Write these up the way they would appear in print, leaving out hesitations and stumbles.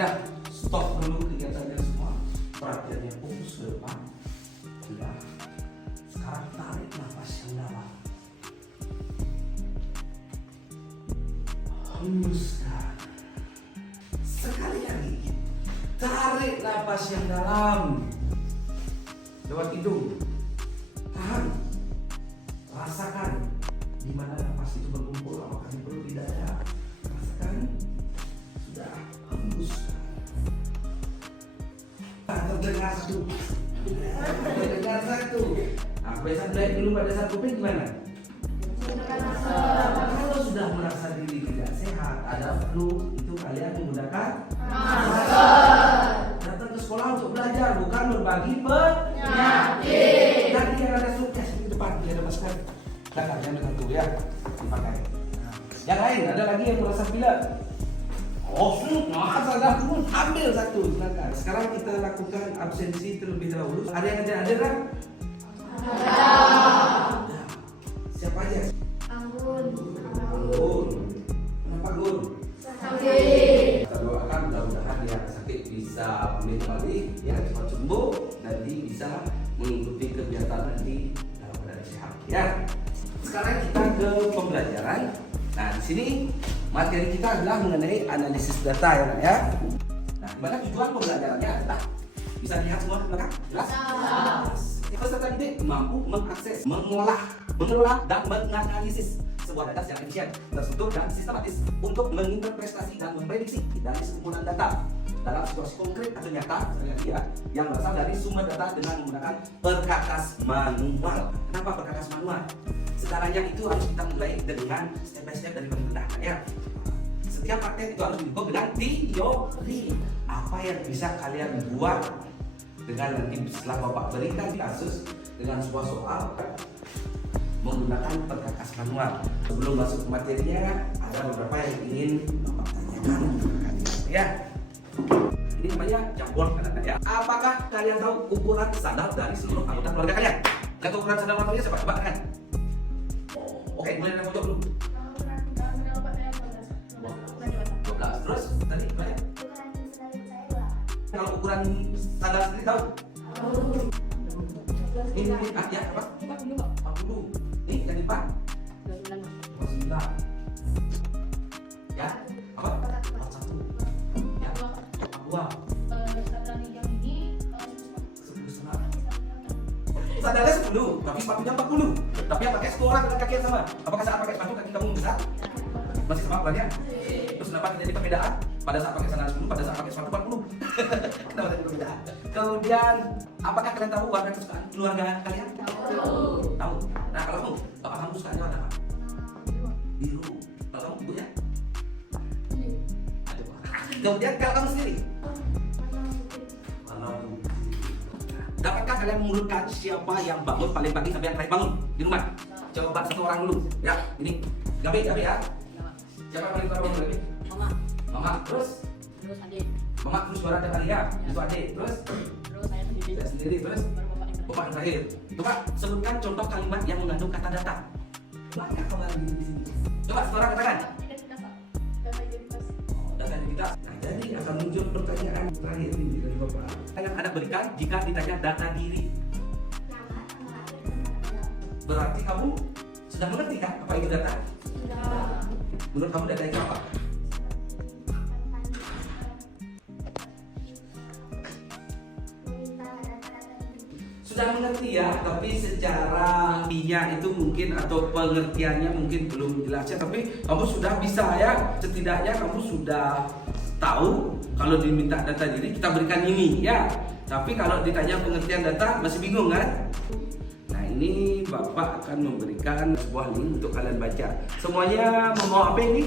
Sudah, stop dulu kegiatannya semua. Perhatiannya fokus ke depan. Sudah. Sekarang tarik nafas yang dalam. Hembuskan. Sekali lagi. Tarik nafas yang dalam. Lewat hidung. Tahan. Rasakan di mana nafas itu berkumpul, apakah di perut, di dada. Rasakan. Sudah. Hembuskan. Terdengar satu. Terdengar satu. Nah, biasa belajar dulu pada saat kuping gimana? Kalau sudah merasa diri tidak sehat, ada flu, itu kalian menggunakan masker. Datang ke sekolah untuk belajar, bukan berbagi penyakit. Nanti yang ada suket di depan, dia ada masker. Jangan satu ya, dipakai. Nah, yang lain, ada lagi yang merasa pilek. Oh, salah pun ambil satu, silakan. Sekarang kita lakukan absensi terlebih dahulu. Ada yang ada kan? Ada. Siapa aja? Anggun. Kenapa Gun? Sakit. Kita doakan mudah-mudahan yang sakit bisa pulih kembali, ya cepat sembuh, nanti bisa mengikuti kegiatan nanti dalam keadaan sehat. Ya. Sekarang kita ke pembelajaran. Nah, di sini materi kita adalah mengenai analisis data ya. Nah, mana tujuan pembelajarannya adalah bisa dilihat semua di belakang? Jelas? Peserta didik mampu mengakses, mengelola, dan menganalisis sebuah data secara efisien, terstruktur, dan sistematis untuk menginterpretasi dan memprediksi dari sekumpulan data dalam situasi konkret atau nyata yang berasal dari sumber data dengan menggunakan perkakas manual. Kenapa perkakas manual? Segalanya itu harus kita mulai dengan step by step dari paling rendah ya. Setiap praktek itu harus didukung dengan teori. Apa yang bisa kalian buat dengan nanti setelah Bapak berikan kasus dengan sebuah soal menggunakan perkakas manual. Sebelum masuk ke materinya, ada beberapa yang ingin Bapak tanyakan ya. Ini namanya jambol kan ya. Apakah kalian tahu ukuran sandal dari seluruh anggota keluarga kalian? Kata ukuran sandal namanya siapa? Coba kan? Oke, mulai dari pojok dulu. 12. Terus tadi banyak. Kalau ukuran sandal sendiri tahu? Ini ya apa? 40. Ini yang di depan. 29. Ya, apa? 41. Ya, 2. Sandalnya 10, tapi sepatunya 40. Tapi yang pakai 10 orang dengan kaki yang sama. Apakah saat pakai sepatu kaki kamu besar? Masih sama ukurannya? Terus kenapa terjadi perbedaan? Pada saat pakai sandal 10, pada saat pakai sepatu 40. Kenapa terjadi perbedaan? Kemudian, apakah kalian tahu warna kesukaan keluarga kalian? Tahu. Nah, kalau kamu, bapak kamu sukanya warna apa? Biru. Kalau kamu ibunya? Aduh. Kemudian kalau kamu sendiri? Dapatkah kalian mengurutkan siapa yang bangun paling pagi sampai yang terakhir bangun di rumah? Coba satu orang dulu. Ya, ini Gabi ya. Siapa yang paling bangun Gabi? Mama. Terus adik. Mama terus baru ada kali ya. Itu adik. Terus saya sendiri. Terus bapak yang terakhir. Coba sebutkan contoh kalimat yang mengandung kata data. Banyak kalian di sini. Coba semua orang katakan. Data identitas. Nah, jadi akan muncul pertanyaan terakhir ini dari bapak. Yang Anda berikan jika ditanya data diri. Berarti kamu sudah mengerti kan apa itu data? Menurut kamu data itu apa? Sudah mengerti ya, tapi secara dia itu mungkin atau pengertiannya mungkin belum jelas ya, tapi kamu sudah bisa ya, setidaknya kamu sudah tahu kalau diminta data diri kita berikan ini ya. Tapi kalau ditanya pengertian data masih bingung kan? Nah, ini Bapak akan memberikan sebuah link untuk kalian baca. Semuanya mau HP ini?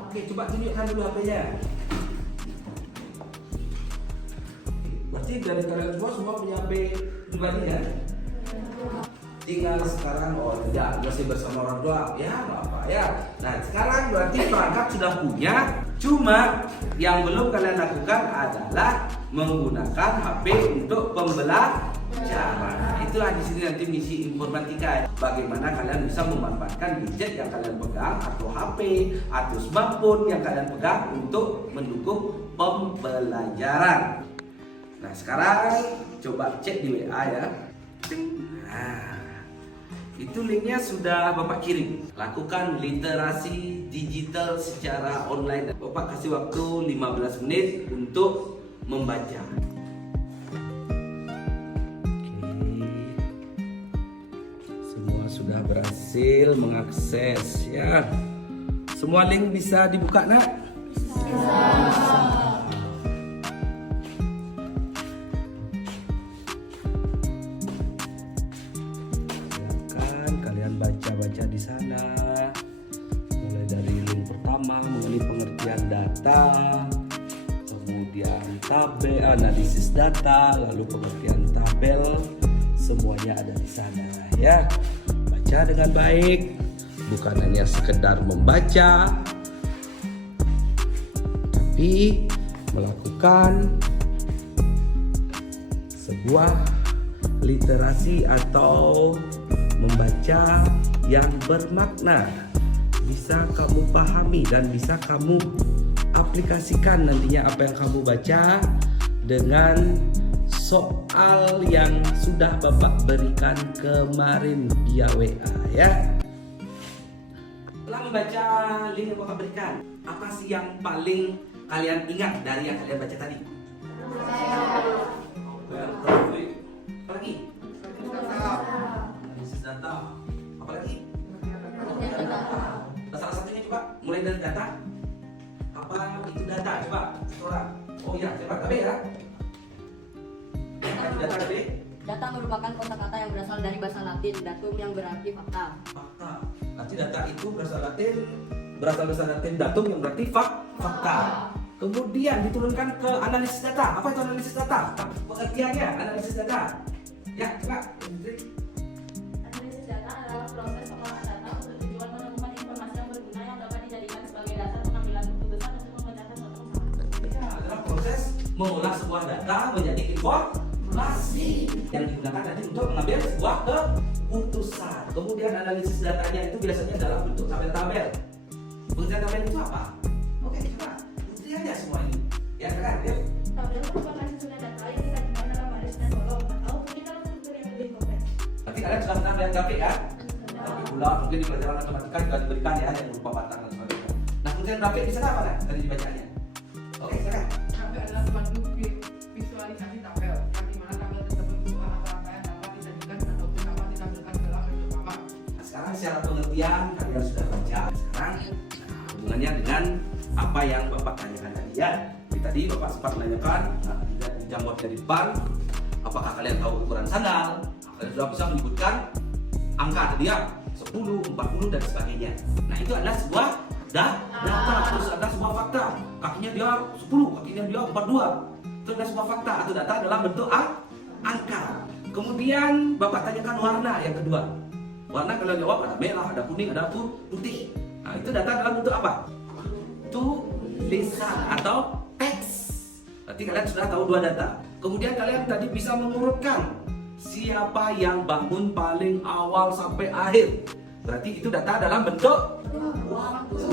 Oke, coba tunjukkan dulu HP-nya. Berarti dari kalian semua punya HP pribadi kan? Tinggal sekarang tidak masih bersama orang tua ya nggak apa ya. Nah sekarang berarti perangkat sudah punya, cuma yang belum kalian lakukan adalah menggunakan HP untuk pembelajaran. cara. Itulah di sini nanti misi informatika. Bagaimana kalian bisa memanfaatkan gadget yang kalian pegang atau HP atau smartphone yang kalian pegang untuk mendukung pembelajaran. Nah, sekarang coba cek di WA ya. Nah, itu linknya sudah Bapak kirim. Lakukan literasi digital secara online. Bapak kasih waktu 15 menit untuk membaca. Semua sudah berhasil mengakses ya. Semua link bisa dibuka, Nak? Bisa. Baca di sana, mulai dari link pertama mengenai pengertian data, kemudian tabel analisis data, lalu pengertian tabel, semuanya ada di sana ya. Baca dengan baik, bukan hanya sekedar membaca, tapi melakukan sebuah literasi atau membaca yang bermakna, bisa kamu pahami dan bisa kamu aplikasikan nantinya apa yang kamu baca dengan soal yang sudah Bapak berikan kemarin via WA ya. Setelah membaca link yang Bapak berikan, apa sih yang paling kalian ingat dari yang kalian baca tadi? Apa lagi? Analisis data. Apa lagi? Salah satunya coba mulai dari data. Apa itu data? Coba satu orang. Oh iya, coba KB ya. Apa itu data KB? Data merupakan kosakata yang berasal dari bahasa Latin, datum yang berarti fakta. Fakta. Nanti data itu berasal bahasa Latin datum yang berarti fakta. Kemudian diturunkan ke analisis data. Apa itu analisis data? Pengertiannya analisis data. Ya, coba. Analisis data adalah proses pengolahan data untuk tujuan menemukan informasi yang berguna yang dapat dijadikan sebagai dasar pengambilan keputusan untuk memecahkan suatu masalah. Ya, adalah proses mengolah sebuah data menjadi informasi yang digunakan nanti untuk mengambil sebuah keputusan. Kemudian analisis datanya itu biasanya dalam bentuk tabel-tabel. Bentuk tabel itu apa? Oke, coba buktiannya semua ini. Ya kan? Yuk. Tabel merupakan susunan data yang dikajikan dalam baris dan kolom atau di dalam struktur yang lebih kompleks. Nanti kalian sudah pernah melihat grafik kan? Grafik bulat mungkin di pelajaran matematika juga diberikan ya yang berupa batang dan sebagainya. Nah, kemudian grafik di sana apa kan? Tadi dibacanya. Oke, silakan. Tabel adalah suatu visualisasi tabel yang dimana tabel tersebut berupa angka-angka yang dapat disajikan ataupun dapat ditampilkan dalam bentuk papan. Nah, sekarang secara pengertian kalian sudah baca. Sekarang hubungannya dengan apa yang Bapak tanyakan tadi ya. Tadi Bapak sempat menanyakan di jambornya di depan, apakah kalian tahu ukuran sandal? Kalian sudah bisa menyebutkan angka tadi ya, 10, 40 dan sebagainya. Nah, itu adalah sebuah data, terus ada sebuah fakta. Kakinya dia 10, kakinya dia 42. Itu adalah sebuah fakta atau data dalam bentuk angka. Kemudian Bapak tanyakan warna yang kedua. Warna kalian jawab ada merah, ada kuning, ada putih. Nah, itu data dalam bentuk apa? Tulisan atau teks. Berarti kalian sudah tahu dua data. Kemudian kalian tadi bisa mengurutkan siapa yang bangun paling awal sampai akhir. Berarti itu data dalam bentuk waktu.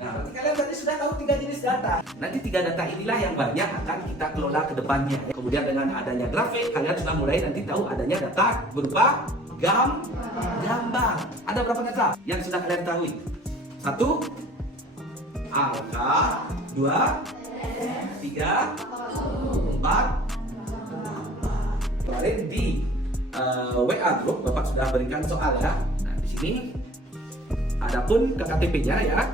Nah, berarti kalian tadi sudah tahu 3 jenis data. Nanti 3 data inilah yang banyak akan kita kelola ke depannya. Kemudian dengan adanya grafik, kalian sudah mulai nanti tahu adanya data berupa gambar. Ada berapa data yang sudah kalian ketahui? 1 angka, 2 3 4. Kemarin di WA group Bapak sudah berikan soal ya. Nah, di sini adapun ke KTP-nya ya.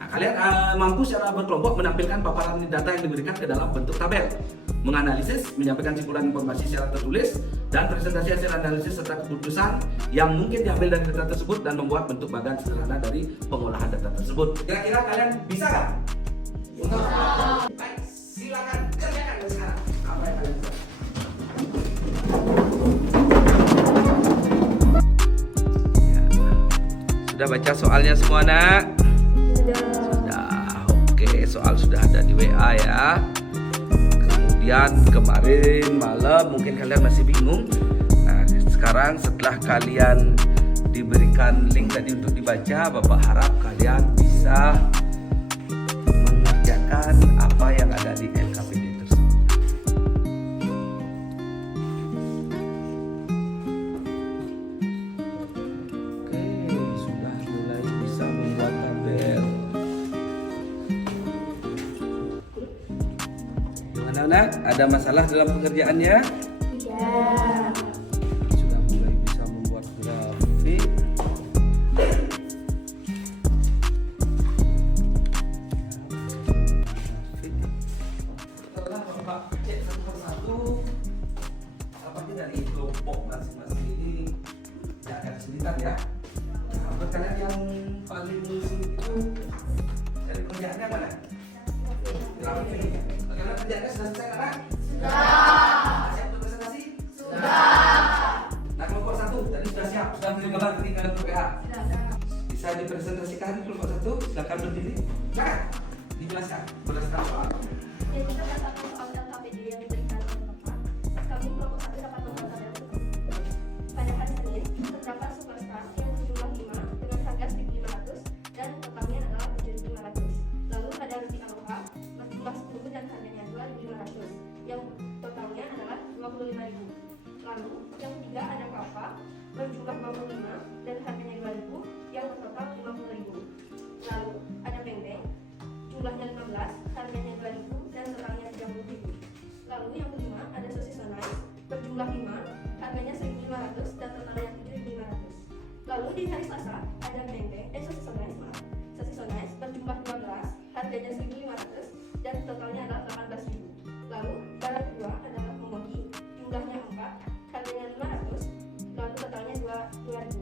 Nah, kalian mampu secara berkelompok menampilkan paparan data yang diberikan ke dalam bentuk tabel, menganalisis, menyampaikan simpulan informasi secara tertulis, dan presentasi hasil analisis serta keputusan yang mungkin diambil dari data tersebut dan membuat bentuk bagan sederhana dari pengolahan data tersebut. Kira-kira kalian bisa nggak? Baik, silakan kerjakan sekarang. Apa yang kalian bisa? Sudah baca soalnya semua, Nak? Sudah. Oke, soal sudah ada di WA ya. kalian kemarin malam mungkin kalian masih bingung. Nah, sekarang setelah kalian diberikan link tadi untuk dibaca, Bapak harap kalian bisa mengerjakan apa yang ada di LKPD tersebut. Oke, sudah mulai bisa membuat tabel. Gimana, Nak? Ada masalah dalam pengerjaannya? Sudah mulai bisa membuat grafik. Setelah Bapak cek satu persatu, apalagi dari kelompok masing-masing ini tidak ada kesulitan ya. Nah, buat kalian yang paling sulit itu dari kerjaannya mana? Grafik. Bagaimana kerjaannya, sudah selesai kan? Sudah. Siap untuk presentasi? Sudah. Nah, kelompok satu tadi sudah siap, sudah menerima gambar ketika untuk PH. Bisa dipresentasikan kelompok satu, silakan berdiri. Silakan dijelaskan berdasarkan soal. Jadi berdasarkan soal LKPD yang diberikan oleh Bapak, kami kelompok 1 dapat membuat tabel berikut. Pada hari Senin, terdapat superstar yang berjumlah 5 dengan harga 1.500 dan totalnya adalah 7.500. Lalu ada roti aloha berjumlah 10 dan harganya 2.500 yang totalnya adalah 25.000. Lalu yang ketiga ada kelapa berjumlah 25 dan harganya 2.000 yang total 50.000. Lalu ada beng-beng jumlahnya 15, harganya 2.000 dan totalnya 30.000. Lalu yang kelima ada sosis so nice berjumlah 5, harganya 1.500 dan totalnya 7.500. Lalu di hari Selasa ada sosis so nice berjumlah 12, harganya 1.500 dan totalnya adalah 18.000. Lalu barang kedua adalah momogi, jumlahnya 4, harganya 500, lalu totalnya 2.000.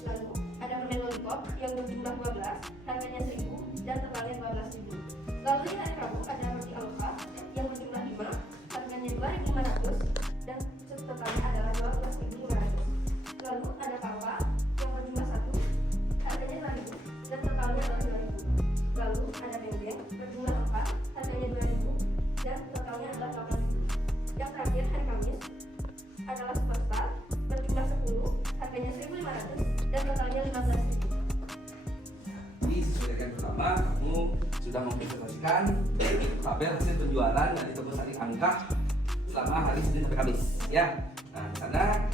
Lalu ada permen lollipop yang berjumlah 12, harganya 1.000 dan totalnya 12.000. Lalu di hari Rabu ada roti aloha yang berjumlah 5, harganya 2.500 dan totalnya adalah 12.500. Lalu ada kelapa yang berjumlah 1, harganya 2.000 dan totalnya adalah 2.000. Lalu ada beng-beng berjumlah 4, harganya 2.000 dan totalnya adalah 8.000. Yang terakhir hari Kamis adalah superstar berjumlah 10, harganya 1.500 dan totalnya 15.000. Jadi sesuai dengan pertama, kamu sudah mempresentasikan tabel hasil penjualan yang ditebus hari angka selama hari Senin sampai Kamis, ya. Nah, di sana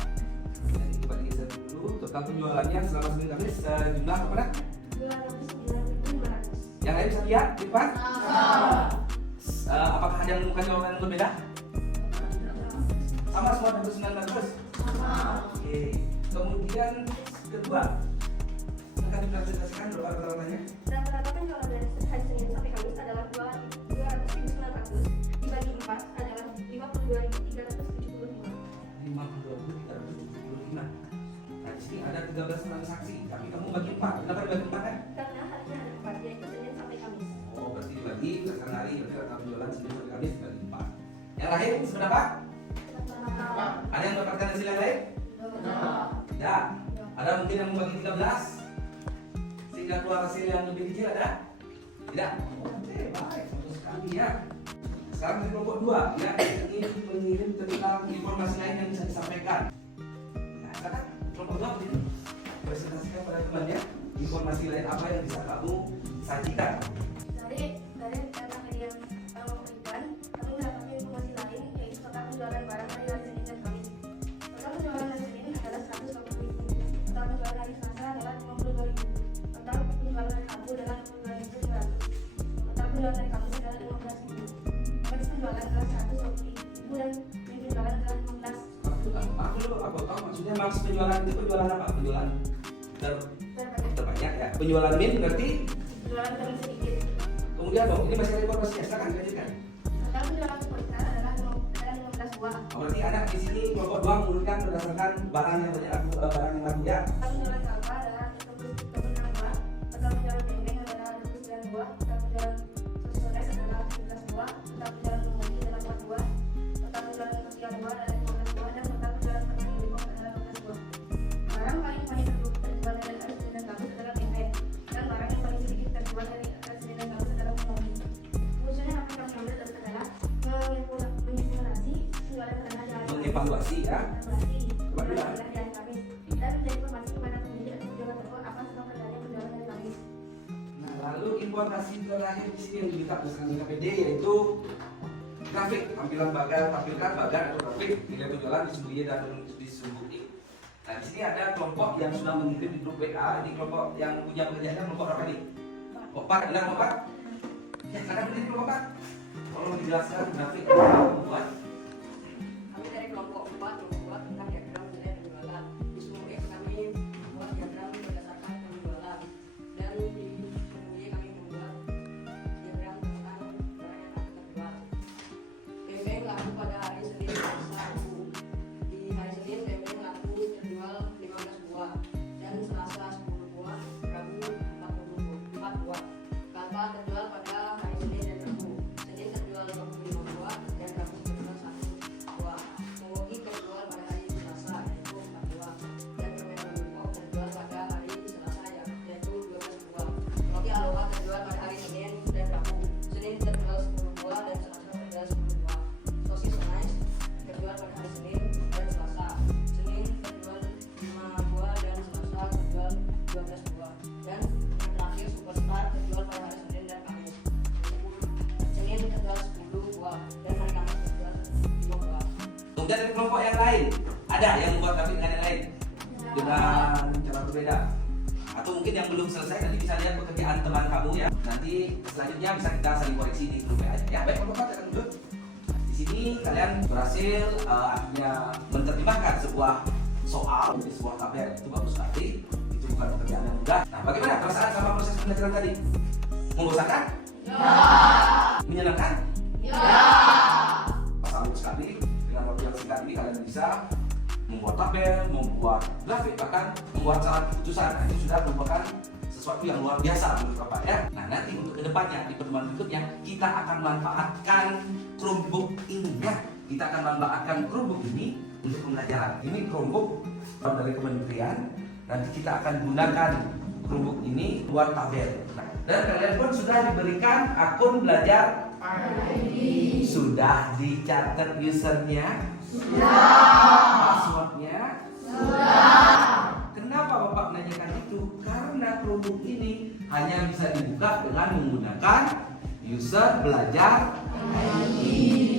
jadi coba digeser dulu total penjualannya selama Senin Kamis jumlah apa nak? 209.500. Yang lain bisa lihat di depan? Apakah ada yang menemukan jawaban yang berbeda? Sama semua 209.500? Oke. Kemudian kedua, akan dipresentasikan berapa rata-ratanya? Rata-rata penjualan dari hari Senin sampai Kamis adalah 200.900 dibagi 4 adalah 52.375. 52.375. Nah, di sini ada 13 transaksi, tapi kamu bagi 4. Kenapa dibagi 4 kan? Karena harinya ada 4, yaitu Senin sampai Kamis. Oh, berarti dibagi berdasarkan hari, berarti rata penjualan Senin sampai Kamis dibagi 4. Yang lain seberapa? Ada yang mendapatkan hasil yang lain? Tidak. Ada mungkin yang membagi 13 sehingga keluar hasil yang lebih kecil, ada? Tidak? Oke, baik, bagus sekali ya. Sekarang di kelompok 2 ya, ini mengirim tentang informasi lain yang bisa disampaikan. Nah, sekarang kelompok 2 begini, presentasikan pada temannya informasi lain apa yang bisa kamu sajikan. Dari LKPD yang kamu berikan, kami mendapatkan informasi lain yaitu total penjualan barang hari Senin dan Kamis. Total penjualan hari Senin adalah 120.000, total penjualan hari Selasa adalah 52.000, total penjualan hari Rabu adalah 22.500, total penjualan hari Kamis adalah 15.000. Max penjualan adalah 120.000 dan min penjualan adalah 15. Maaf dulu, aku tahu maksudnya max penjualan itu penjualan apa? Penjualan terbanyak ya. Penjualan min berarti Penjualan paling sedikit. kemudian dong, ini masih ada informasi ya, silakan lanjutkan. Total penjualan superstar adalah 15 buah. Oh, berarti anak di sini kelompok 2 mengurutkan berdasarkan barang yang banyak laku, barang yang laku ya. Total penjualan kelapa adalah 26 buah. Total penjualan beng-beng adalah 29 buah. Total penjualan sosis so nice adalah 17 buah. Total penjualan momogi adalah 4 buah. Total penjualan roti aloha adalah 15 buah dan total penjualan permen lollipop adalah 12 buah. Barang paling banyak terjual dari hari Senin dan Kamis adalah beng-beng dan barang yang paling sedikit terjual dari hari Senin dan Kamis adalah momogi. Fungsinya apa yang kami ambil adalah mengevaluasi ya. Coba dari Kamis dan menjadi informasi kepada penyidik untuk penjualan toko akan semua kendalanya penjualan dari Kamis. Nah, lalu informasi terakhir di sini yang diminta berdasarkan KPD yaitu grafik tampilan bagan, tampilkan bagan atau grafik nilai penjualan disembunyi dan disembunyi. Nah, di sini ada kelompok yang sudah mengirim di grup WA. Ini kelompok yang punya pekerjaannya kelompok berapa nih? Kelompok 4, ada kelompok 4? Ya, ada berdiri kelompok 4. Tolong dijelaskan grafik yang kita membuat. Kami dari kelompok 4 membuat tentang diagram nilai penjualan. Di sumber X kami membuat diagram berdasarkan penjualan, dan di sumber Y kami membuat diagram tentang barang yang akan terjual. Bembeng laku pada hari Senin Selasa Rabu. Di hari Senin bembeng laku terjual 15 buah, dan Selasa 10 buah, Rabu 4 buah. Kalpa terjual pada hari Senin dan Rabu. Senin terjual 25 buah, dan Rabu terjual 1 buah. Momogi terjual pada hari Selasa yaitu 4 buah, dan permen Bimbo terjual pada hari Selasa yaitu 12 buah. Roti Aloha terjual pada hari Senin dan Rabu. Senin terjual 10 buah, dan Selasa terjual 10 buah. Sosis nice terjual pada hari Senin dan Selasa. Senin terjual 5 buah, dan Selasa terjual 12 buah. Dan yang terakhir Superstar terjual pada hari Senin dan Kamis. Senin terjual 10 buah, dan hari Kamis terjual 5 buah. Kemudian dari kelompok yang lain, ada yang membuat grafik dengan yang lain dengan cara berbeda. Atau mungkin yang belum selesai nanti bisa lihat pekerjaan teman kamu ya. Nanti selanjutnya bisa kita saling koreksi di grup aja. Ya, baik kelompok 4 akan duduk. Di sini kalian berhasil akhirnya menerjemahkan sebuah soal di sebuah tabel. Itu bagus sekali. Itu bukan pekerjaan yang mudah. Nah, bagaimana perasaan sama proses pembelajaran tadi? Membosankan? Ya. Menyenangkan? Ya. Bagus sekali. Dengan waktu yang singkat ini kalian bisa membuat tabel, membuat grafik, bahkan membuat syarat keputusan. Nah, itu sudah merupakan sesuatu yang luar biasa menurut Bapak ya. Nah, nanti untuk kedepannya di pertemuan berikutnya kita akan manfaatkan Chromebook ini ya. Kita akan manfaatkan Chromebook ini untuk pembelajaran. Ini Chromebook dari kementerian. Nanti kita akan gunakan Chromebook ini buat tabel. Nah, dan kalian pun sudah diberikan akun belajar. Sudah dicatat usernya? Passwordnya? Kenapa Bapak menanyakan itu? Karena Chromebook ini hanya bisa dibuka dengan menggunakan user belajar ID.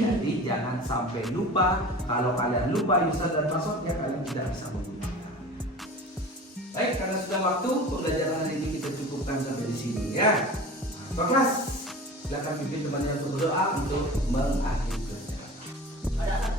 Jadi jangan sampai lupa. Kalau kalian lupa user dan passwordnya, kalian tidak bisa menggunakan. Baik, karena sudah waktu pembelajaran hari ini kita cukupkan sampai di sini ya. Pak kelas, silakan pimpin teman-teman untuk berdoa untuk mengakhiri pelajaran. Pada saat